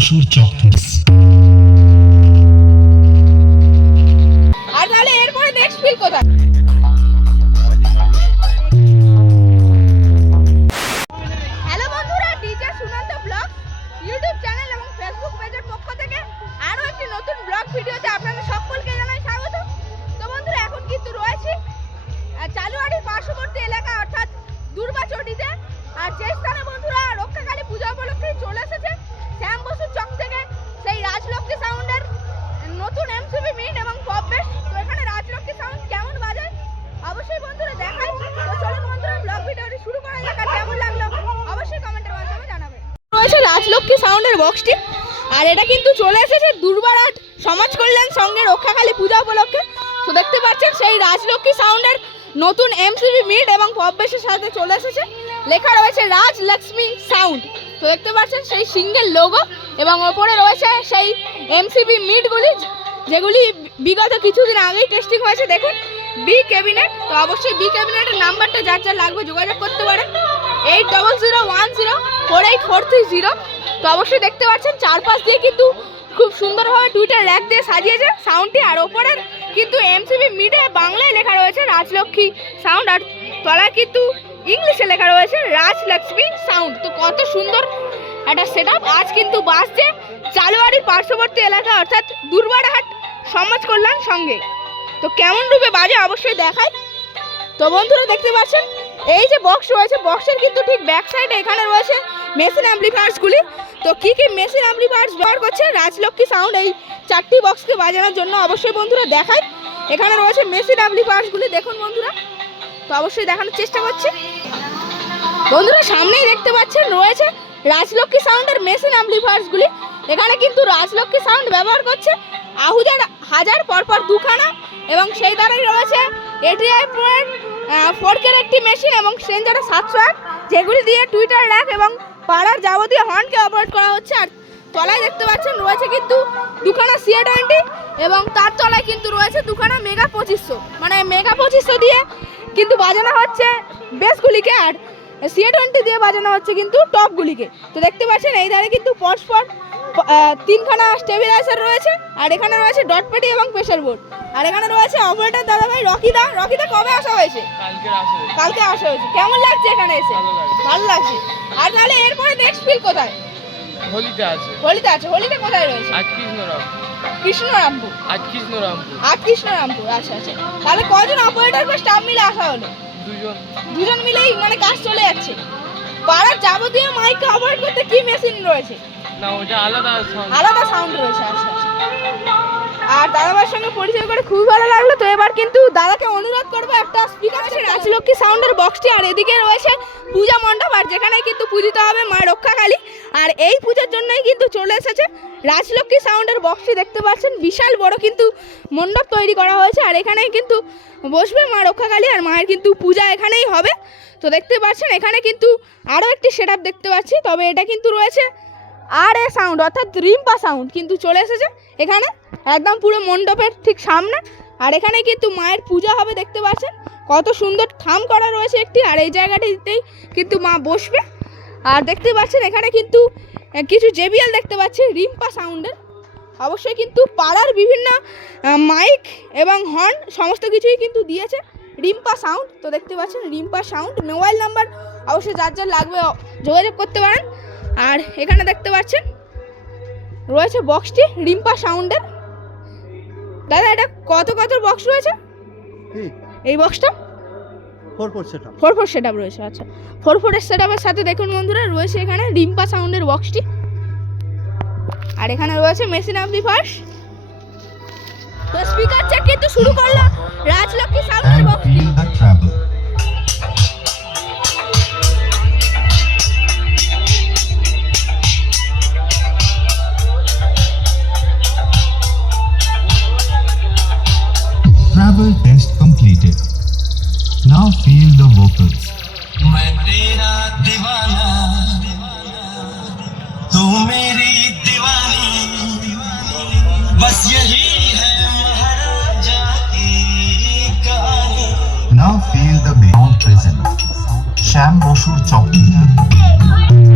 说教。রাজলক্ষ্মী সাউন্ডের বক্সটি। আর এটা কিন্তু চলে এসেছে দুর্বারহাট সমাজ কল্যাণ সঙ্গে রক্ষাকালী পূজা উপলক্ষে। তো দেখতে পাচ্ছেন, সেই রাজলক্ষ্মী সাউন্ডের নতুন এমসিবি মিট এবং পপ বেসের সাথে চলে এসেছে। লেখা রয়েছে রাজলক্ষ্মী সাউন্ড। তো দেখতে পাচ্ছেন, সেই সিঙ্গেল লোগো এবং ওপরে রয়েছে সেই এমসিবি মিটগুলি, যেগুলি বিগত কিছুদিন আগেই টেস্টিং হয়েছে। দেখুন বি ক্যাবিনেট তো অবশ্যই বি ক্যাবিনেটের নাম্বারটা যার যার লাগবে যোগাযোগ করতে পারেন। Eight double zero one zero four eight four three zero তো অবশ্যই দেখতে পাচ্ছেন, চারপাশ দিয়ে কিন্তু খুব সুন্দরভাবে টুইটার র্যাক দিয়ে সাজিয়েছে সাউন্ডটি আর ওপরের কিন্তু এমসিবি মিডে বাংলায় লেখা রয়েছে রাজলক্ষ্মী সাউন্ড আর তলায় কিন্তু ইংলিশে লেখা রয়েছে রাজলক্ষ্মী সাউন্ড তো কত সুন্দর একটা সেট আজ কিন্তু বাসছে চালুয়াড়ির পার্শ্ববর্তী এলাকা, অর্থাৎ দুর্বারহাট সমাজ কল্যাণ সঙ্গে। তো কেমন রূপে বাজে অবশ্যই দেখায়। তো বন্ধুরা দেখতে পাচ্ছেন এই যে বক্স রয়েছে বক্সের কিন্তু ঠিক ব্যাক সাইডে এখানে রয়েছে মেশিন অ্যাম্পলিফায়ার্সগুলি তো কী কী মেশিন অ্যাম্পলিফায়ার্স ব্যবহার করছে? রাজলক্ষ্মী সাউন্ড এই চারটি বক্সকে বাজানোর জন্য অবশ্যই বন্ধুরা দেখায় এখানে রয়েছে মেশিন অ্যাম্পলিফায়ার্সগুলি দেখুন বন্ধুরা। তো অবশ্যই দেখানোর চেষ্টা করছে। বন্ধুরা, সামনেই দেখতে পাচ্ছেন, রয়েছে রাজলক্ষ্মী সাউন্ডের মেশিন অ্যাম্পলিফায়ার্সগুলি এখানে কিন্তু রাজলক্ষ্মী সাউন্ড ব্যবহার করছে। আহুজার হাজার পরপর দুখানা এবং সেই দ্বারাই রয়েছে এটিআই প্রোয়ের ফোরকের একটি মেশিন এবং সেঞ্জারের সাতশো এক যেগুলি দিয়ে টুইটার র্যাক এবং পাড়ার যাবতীয় হর্নকে অপারেট করা হচ্ছে। আর তলায় দেখতে পাচ্ছেন রয়েছে কিন্তু দুখানা সিএ টোয়েন্টি এবং তার তলায় কিন্তু রয়েছে দুখানা মেগা পঁচিশশো। মানে মেগা পঁচিশশো দিয়ে কিন্তু বাজানো হচ্ছে বেসগুলিকে আর সিএ টোয়েন্টি দিয়ে বাজানো হচ্ছে কিন্তু টপগুলিকে। তো দেখতে পাচ্ছেন এই ধারে কিন্তু পরস্পর তিনখানা স্টেবিলাইজার রয়েছে আর এখানে রয়েছে ডট পেটি এবং প্রেশার বোর্ড। আর এখানে রয়েছে অপারেটর দাদা ভাই রকিদা। রকিদা কবে আসা হয়েছে? কালকে আসা হয়েছে। কেমন লাগছে এখানে এসে? ভালো লাগছে। আর তাহলে এরপরে নেক্সট ফিল কোথায়? হোলিতে আছে। হোলিতে আছে। হোলিতে কোথায় রয়েছে? আজ কৃষ্ণরাম কৃষ্ণরামপুর। আজ কৃষ্ণরামপুর। আর কৃষ্ণরামপুর আচ্ছা আচ্ছা। তাহলে কজন অপারেটর বা স্টাফ মিলে আসা হলো? দুজন। দুজন মিলেই মানে কাজ চলে যাচ্ছে। পাড়ার যাবতীয় মাইককে অপারেট করতে কি মেশিন রয়েছে? আলাদা সাউন্ড রয়েছে আচ্ছা আচ্ছা। আর দাদাবার সঙ্গে পরিচয় করে খুবই ভালো লাগল। তো এবার কিন্তু দাদাকে অনুরোধ করব, একটা স্পিকার আছে, রাজলক্ষ্মী সাউন্ডের বক্সটি আর এদিকে রয়েছে পূজা মণ্ডপ, আর যেখানে কিন্তু পূজিত হবে মা রক্ষাকালী। আর এই পূজার জন্যই কিন্তু চলে এসেছে রাজলক্ষ্মী সাউন্ডের বক্সটি দেখতে পাচ্ছেন, বিশাল বড় কিন্তু মণ্ডপ তৈরি করা হয়েছে। আর এখানেই কিন্তু বসবে মা রক্ষাকালী, আর মায়ের কিন্তু পূজা এখানেই হবে। তো দেখতে পাচ্ছেন, এখানে কিন্তু আরও একটি সেট দেখতে পাচ্ছি। তবে এটা কিন্তু রয়েছে আর এ সাউন্ড অর্থাৎ রিম্পা সাউন্ড কিন্তু চলে এসেছে এখানে, একদম পুরো মণ্ডপের ঠিক সামনে। আর এখানে কিন্তু মায়ের পূজা হবে, দেখতে পাচ্ছেন? কত সুন্দর থাম করা রয়েছে একটি, আর এই জায়গাটিতেই কিন্তু মা বসবে। আর দেখতে পাচ্ছেন, এখানে কিন্তু কিছু জেবিএল দেখতে পাচ্ছি, রিম্পা সাউন্ডের অবশ্যই কিন্তু পাড়ার বিভিন্ন মাইক এবং হর্ন সমস্ত কিছুই কিন্তু দিয়েছে রিম্পা সাউন্ড তো দেখতে পাচ্ছেন, রিম্পা সাউন্ড মোবাইল নাম্বার অবশ্যই যার যার লাগবে, যোগাযোগ করতে পারেন। আর এখানে দেখতে পাচ্ছেন রয়েছে বক্সটি রিম্পা সাউন্ডের। দাদা এটা কত কত বক্স রয়েছে? এই বক্সটা? Four four set up four four set রয়েছে আচ্ছা। ফোর ফোরের সেট সাথে দেখুন বন্ধুরা রয়েছে এখানে রিম্পা সাউন্ডের বক্সটি। আর এখানে রয়েছে মেশিন অ্যাম্পলিফায়ার্স তো স্পিকার চেক কিন্তু শুরু করল রাজলক্ষ্মী সাউন্ডের বক্সটি। 全部是走点。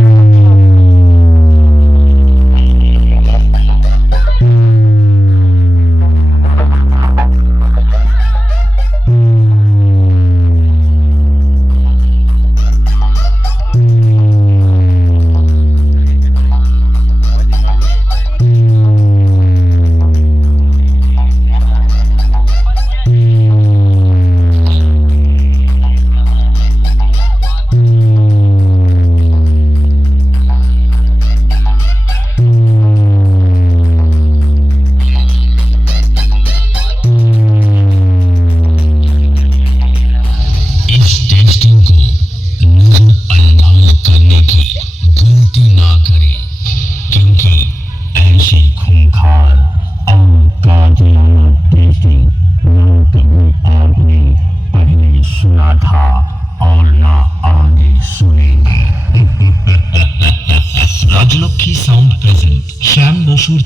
Sound present Sham Bosur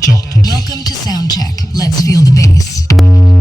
Welcome to Soundcheck. Let's feel the bass.